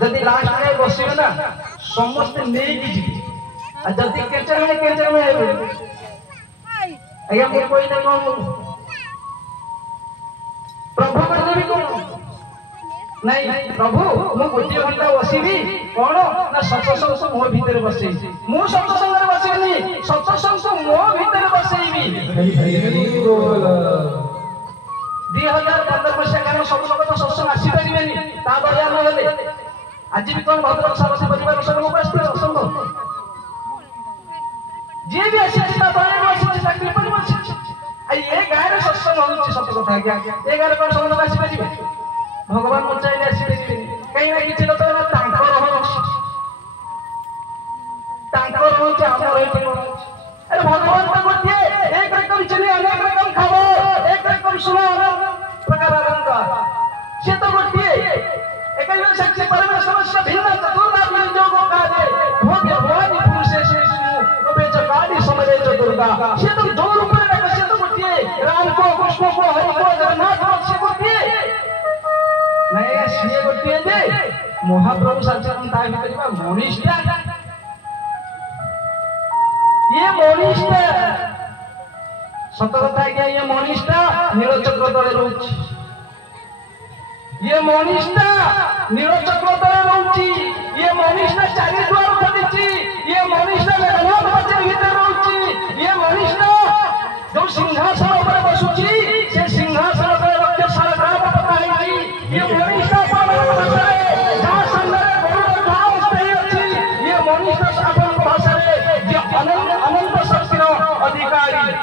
जदि लास्ट में बसिबे ना समस्त नहीं की जी आ जदि केचर में आइबे आज्ञा मु कोई ना कोन प्रभु कर देबी कोन नहीं प्रभु मु गोटे घंटा बसिबी कोन ना सत्संग से मो भीतर बसै मु सत्संग रे बसिनी सत्संग से मो भीतर बसैबी 2015 मसिया कारण सब लोग तो सत्संग आसी परिबेनी ता बलिया न हेले आज भी कोन भद्रक सारथी परिवार सब लोग आस्ते असंभव जे भी आसी ता बलिया न आसी चाकरी पर बसी आ ये गाय रे सत्संग होउची सत कथा क्या ए गाय रे कोन सब लोग आसी परिबे भगवान मचाइले आसी परिबे कहीं ना किछि लोक ना तांकर होउची हमर होइती अरे भगवान तो गोटे एक रकम चले अनेक रकम खाओ एक रकम सुनो अनेक प्रकार का से तो गोटे एकैन शक्ति परमेश्वर से भिन्न चतुर्धा योगो काजे भोग्य भवानी पुरुषेश विष्णु तबे जगाड़ी समरे चतुर्धा से तो दो रूप में का से तो गोटे राम को कृष्ण को हरि को जगन्नाथ को से गोटे नहीं से गोटे जे महाप्रभु सच्चिदानंद ताई करिबा मनीषा ये मनीषा सत कथा क्या ये मनीषा नीलचक्र तले रहउची ये मनीषा नीलचक्र तले रहउची ये मनीषा चारि द्वार खोलिची ये मनीषा जगन्नाथ बच्चे भीतर रहउची ये मनीषा जो सिंहासन